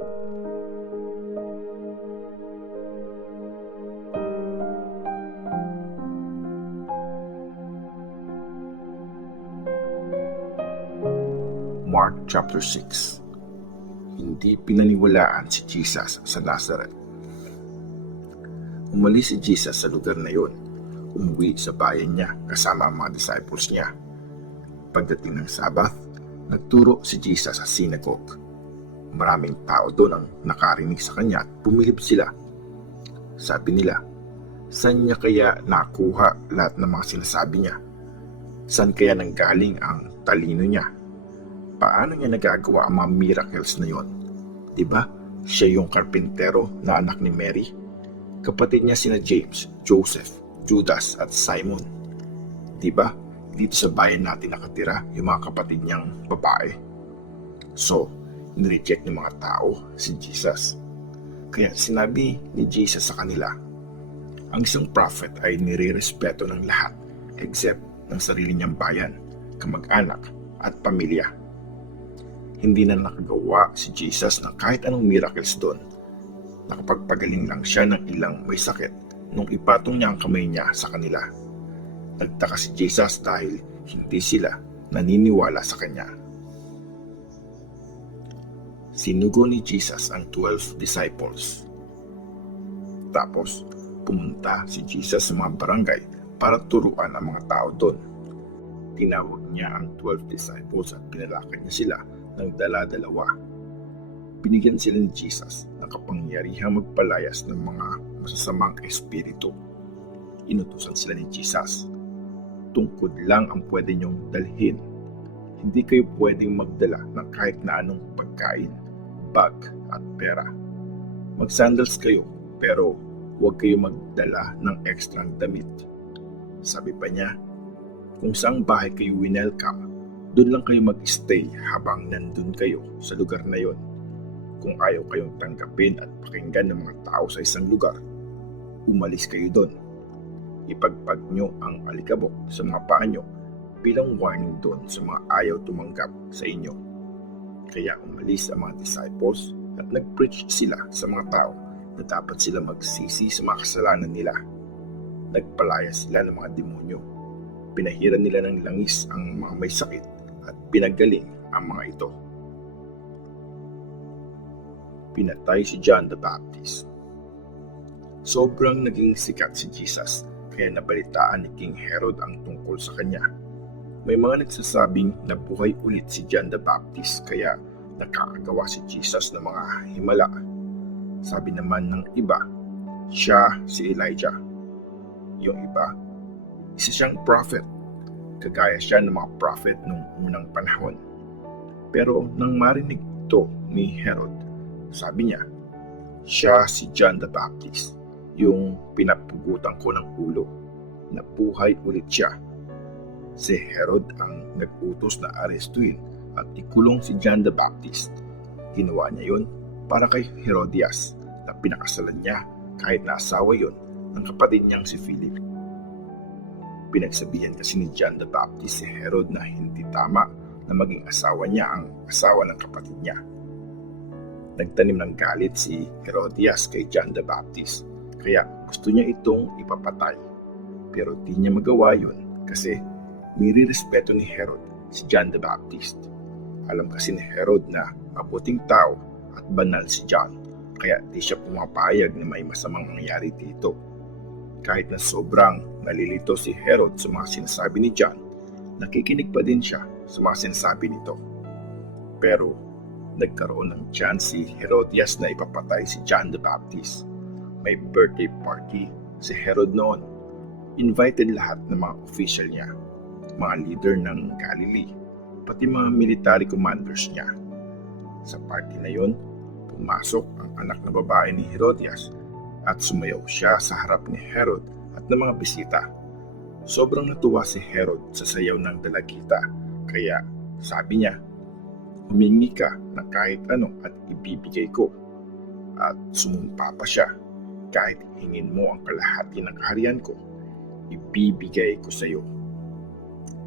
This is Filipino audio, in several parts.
Mark chapter 6. Hindi pinaniwalaan si Jesus sa Nazareth. Umalis si Jesus sa lugar na yon, umuwi sa bayan niya kasama ang mga disciples niya. Pagdating ng Sabbath, nagturo si Jesus sa synagogue. Maraming tao doon ang nakarinig sa kanya at pumilip sila. Sabi nila, saan niya kaya nakuha lahat ng mga sinasabi niya? Saan kaya nanggaling ang talino niya? Paano niya nagagawa ang mga miracles na yon? Diba, siya yung karpintero na anak ni Mary? Kapatid niya sina James, Joseph, Judas at Simon. Diba, dito sa bayan natin nakatira yung mga kapatid niyang babae. So, nireject ng mga tao si Jesus. Kaya sinabi ni Jesus sa kanila, ang isang prophet ay nire-respeto ng lahat except ng sarili niyang bayan, kamag-anak at pamilya. Hindi na nakagawa si Jesus ng kahit anong miracles doon. Nakapagpagaling lang siya ng ilang may sakit nung ipatong niya ang kamay niya sa kanila. Nagtaka si Jesus dahil hindi sila naniniwala sa kanya. Sinugo ni Jesus ang 12 disciples. Tapos, pumunta si Jesus sa mga barangay para turuan ang mga tao doon. Tinawag niya ang 12 disciples at pinalakad niya sila ng dala-dalawa. Binigyan sila ni Jesus ng kapangyarihang magpalayas ng mga masasamang espiritu. Inutusan sila ni Jesus, tungkod lang ang pwede niyong dalhin. Hindi kayo pwedeng magdala ng kahit na anong pagkain, bag at pera. Mag-sandals kayo, pero huwag kayo magdala ng ekstrang damit. Sabi pa niya, kung saang bahay kayo winelcome, doon lang kayo mag-stay habang nandun kayo sa lugar na yon. Kung ayaw kayong tanggapin at pakinggan ng mga tao sa isang lugar, umalis kayo doon. Ipagpag nyo ang alikabok sa mga paa nyo bilang warning doon sa mga ayaw tumanggap sa inyo. Kaya umalis ang mga disciples at nag-preach sila sa mga tao na dapat sila magsisi sa mga kasalanan nila. Nagpalaya sila ng mga demonyo. Pinahiran nila ng langis ang mga may sakit at pinagaling ang mga ito. Pinatay si John the Baptist. Sobrang naging sikat si Jesus, kaya nabalitaan ni King Herod ang tungkol sa kanya. May mga nagsasabing nabuhay ulit si John the Baptist, kaya nakakagawa si Jesus ng mga himala. Sabi naman ng iba, siya si Elijah. Yung iba, isa siyang prophet. Kagaya siya ng mga prophet noong unang panahon. Pero nang marinig ito ni Herod, sabi niya, siya si John the Baptist, yung pinapugutan ko ng ulo. Nabuhay ulit siya. Si Herod ang nag-utos na arestuin at ikulong si John the Baptist. Ginawa niya yon para kay Herodias na pinakasalan niya kahit na asawa yon ng kapatid niyang si Philip. Pinagsabihan kasi ni John the Baptist si Herod na hindi tama na maging asawa niya ang asawa ng kapatid niya. Nagtanim ng galit si Herodias kay John the Baptist, kaya gusto niya itong ipapatay. Pero di niya magawa yun kasi nire-respeto ni Herod si John the Baptist. Alam kasi ni Herod na mabuting tao at banal si John, kaya di siya pumapayag na may masamang mangyari dito. Kahit na sobrang nalilito si Herod sa mga sinasabi ni John, nakikinig pa din siya sa mga sinasabi nito. Pero nagkaroon ng chance si Herodias na ipapatay si John the Baptist. May birthday party si Herod noon. Invited lahat ng mga official niya, mga leader ng Galilee, pati mga military commanders niya. Sa party na yon, pumasok ang anak na babae ni Herodias at sumayaw siya sa harap ni Herod at ng mga bisita. Sobrang natuwa si Herod sa sayaw ng dalagita, kaya sabi niya, humingi ka ng kahit ano at ibibigay ko. At sumumpa pa siya, kahit hingin mo ang kalahati ng kaharian ko, ibibigay ko sa iyo.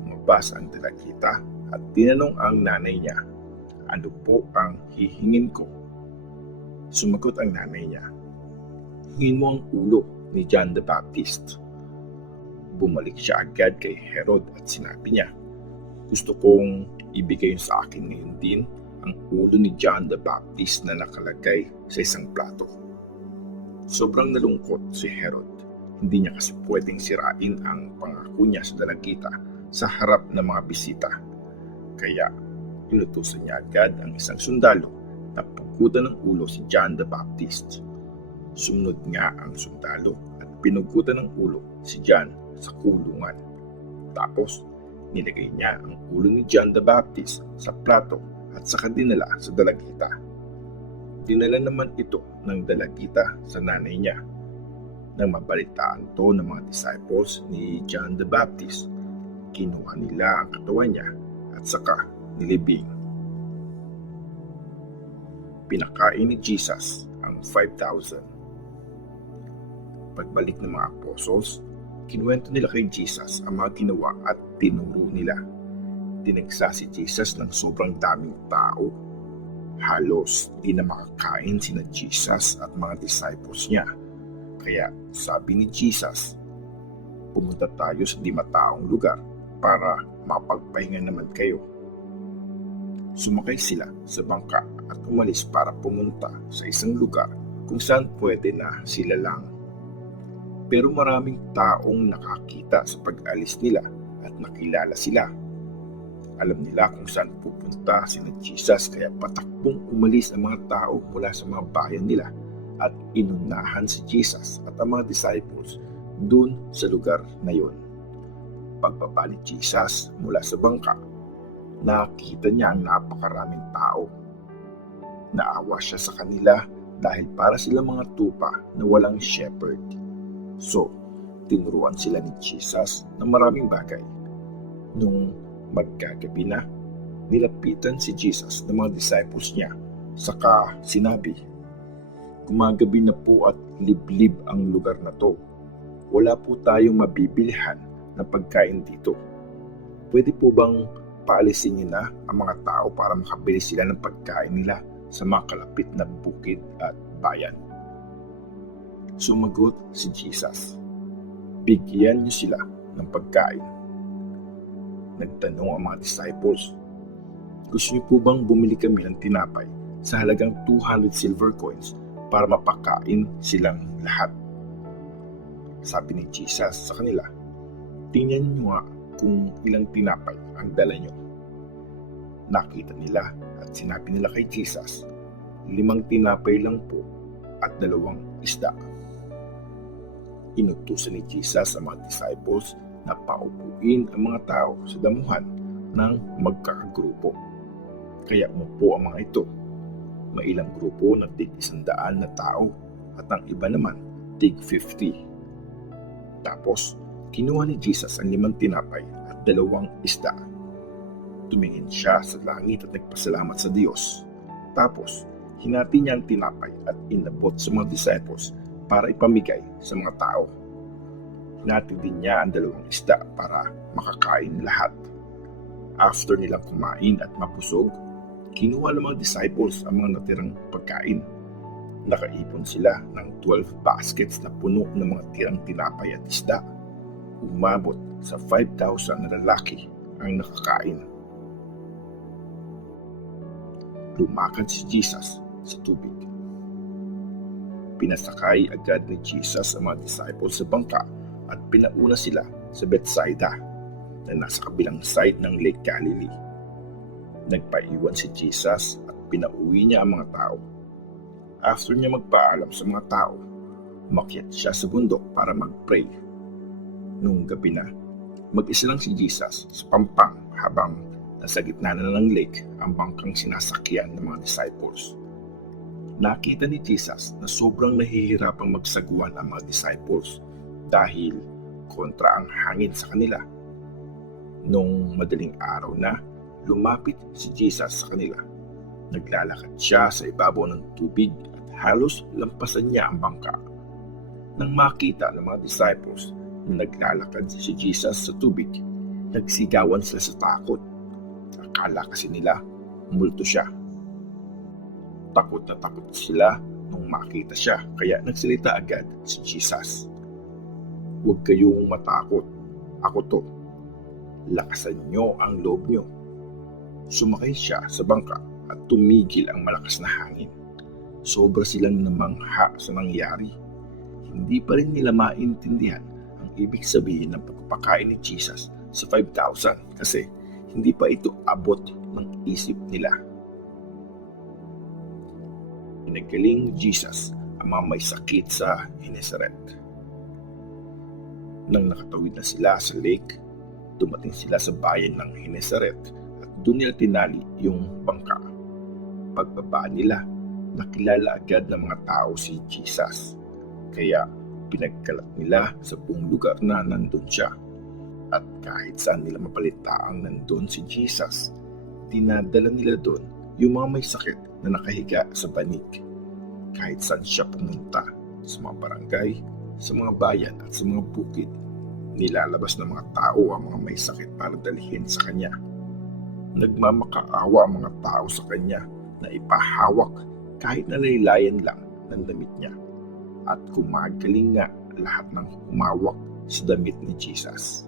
Lumabas ang dalagita at tinanong ang nanay niya, ano po ang hihingin ko? Sumagot ang nanay niya, "Hingin mo ang ulo ni John the Baptist." Bumalik siya agad kay Herod at sinabi niya, "Gusto kong ibigay sa akin ngayon din ang ulo ni John the Baptist na nakalagay sa isang plato." Sobrang nalungkot si Herod. Hindi niya kasi pwedeng sirain ang pangako niya sa dalagita sa harap ng mga bisita. Kaya inutusan niya agad ang isang sundalo na pagkutan ng ulo si John the Baptist. Sumunod nga ang sundalo at pinugutan ng ulo si John sa kulungan. Tapos, nilagay niya ang ulo ni John the Baptist sa plato at saka dinala sa dalagita. Dinala naman ito ng dalagita sa nanay niya. Nang mabalitaan to ng mga disciples ni John the Baptist, kinuha nila ang katawan niya at saka nilibing. Pinakain ni Jesus ang 5,000. Pagbalik ng mga apostles, kinuwento nila kay Jesus ang mga ginawa at tinuro nila. Dinagsa si Jesus ng sobrang daming tao. Halos di na makakain sina Jesus at mga disciples niya. Kaya sabi ni Jesus, "Pumunta tayo sa di mataong lugar para mapagpahinga naman kayo." Sumakay sila sa bangka at umalis para pumunta sa isang lugar kung saan pwede na sila lang. Pero maraming taong nakakita sa pag-alis nila at nakilala sila. Alam nila kung saan pupunta sina Jesus kaya patakbong umalis ang mga tao mula sa mga bayan nila at inunahan si Jesus at ang mga disciples dun sa lugar na yun. Pagbaba ni Jesus mula sa bangka, nakita niya ang napakaraming tao. Naawa siya sa kanila dahil para sila mga tupa na walang shepherd. So, tinuruan sila ni Jesus ng maraming bagay. Nung magkagabi na, nilapitan si Jesus ng mga disciples niya, saka sinabi, "Gumagabi na po at liblib ang lugar na to. Wala po tayong mabibilhan na pagkain dito. Pwede po bang paalisin niyo na ang mga tao para makabili sila ng pagkain nila sa mga kalapit na bukid at bayan?" Sumagot si Jesus, "Bigyan niyo sila ng pagkain." Nagtanong ang mga disciples, "Gusto niyo po bang bumili kami ng tinapay sa halagang 200 silver coins para mapakain silang lahat?" Sabi ni Jesus sa kanila, "Tingnan niyo nga kung ilang tinapay ang dala niyo." Nakita nila at sinabi nila kay Jesus, 5 tinapay lang po at 2 isda. Inutusan ni Jesus ang mga disciples na paupuin ang mga tao sa damuhan ng magkakagrupo. Kaya umupo ang mga ito. May ilang grupo na tig 100 na tao at ang iba naman tig 50. Tapos, kinuha ni Jesus ang 5 tinapay at 2 isda. Tumingin siya sa langit at nagpasalamat sa Diyos. Tapos, hinati niya ang tinapay at inabot sa mga disciples para ipamigay sa mga tao. Hinati din niya ang 2 isda para makakain lahat. After nilang kumain at mapusog, kinuha ng mga disciples ang mga natirang pagkain. Nakaipon sila ng 12 baskets na puno ng mga tirang tinapay at isda. Umabot sa 5,000 na lalaki ang nakakain. Lumakad si Jesus sa tubig. Pinasakay agad ni Jesus ang mga disciples sa bangka at pinauna sila sa Bethsaida na nasa kabilang side ng Lake Galilee. Nagpaiwan si Jesus at pinauwi niya ang mga tao. After niya magpaalam sa mga tao, umakyat siya sa bundok para mag-pray. Nung gabi na, mag-isa lang si Jesus sa pampang habang nasa gitna na ng lake ang bangkang sinasakyan ng mga disciples. Nakita ni Jesus na sobrang nahihirapang magsagwan ang mga disciples dahil kontra ang hangin sa kanila. Nung madaling araw na, lumapit si Jesus sa kanila. Naglalakad siya sa ibabaw ng tubig at halos lampasan niya ang bangka. Nang makita ng mga disciples na naglalakad si Jesus sa tubig, nagsigawan sila sa takot. Akala kasi nila multo siya. Takot na takot sila nung makita siya, kaya nagsalita agad si Jesus. "Huwag kayong matakot, ako to. Lakasan nyo ang loob nyo." Sumakay siya sa bangka at tumigil ang malakas na hangin. Sobra silang namangha sa nangyari. Hindi pa rin nila maintindihan ang ibig sabihin ng pagpapakain ni Jesus sa 5,000 kasi hindi pa ito abot ng isip nila. Pinagaling ni Jesus ang mga may sakit sa Genesaret. Nang nakatawid na sila sa lake, dumating sila sa bayan ng Genesaret at doon nila tinali yung bangka. Pagbaba nila, nakilala agad ng mga tao si Jesus. Kaya pinagkalat nila sa buong lugar na nandun siya. At kahit saan nila mapalitaang nandun si Jesus, dinadala nila doon yung mga may sakit na nakahiga sa banig. Kahit saan siya pumunta, sa mga barangay, sa mga bayan at sa mga bukid, nilalabas ng mga tao ang mga may sakit para dalhin sa kanya. Nagmamakaawa ang mga tao sa kanya na ipahawak kahit na laylayan lang ng damit niya. At kumagaling nga lahat ng humawak sa damit ni Jesus.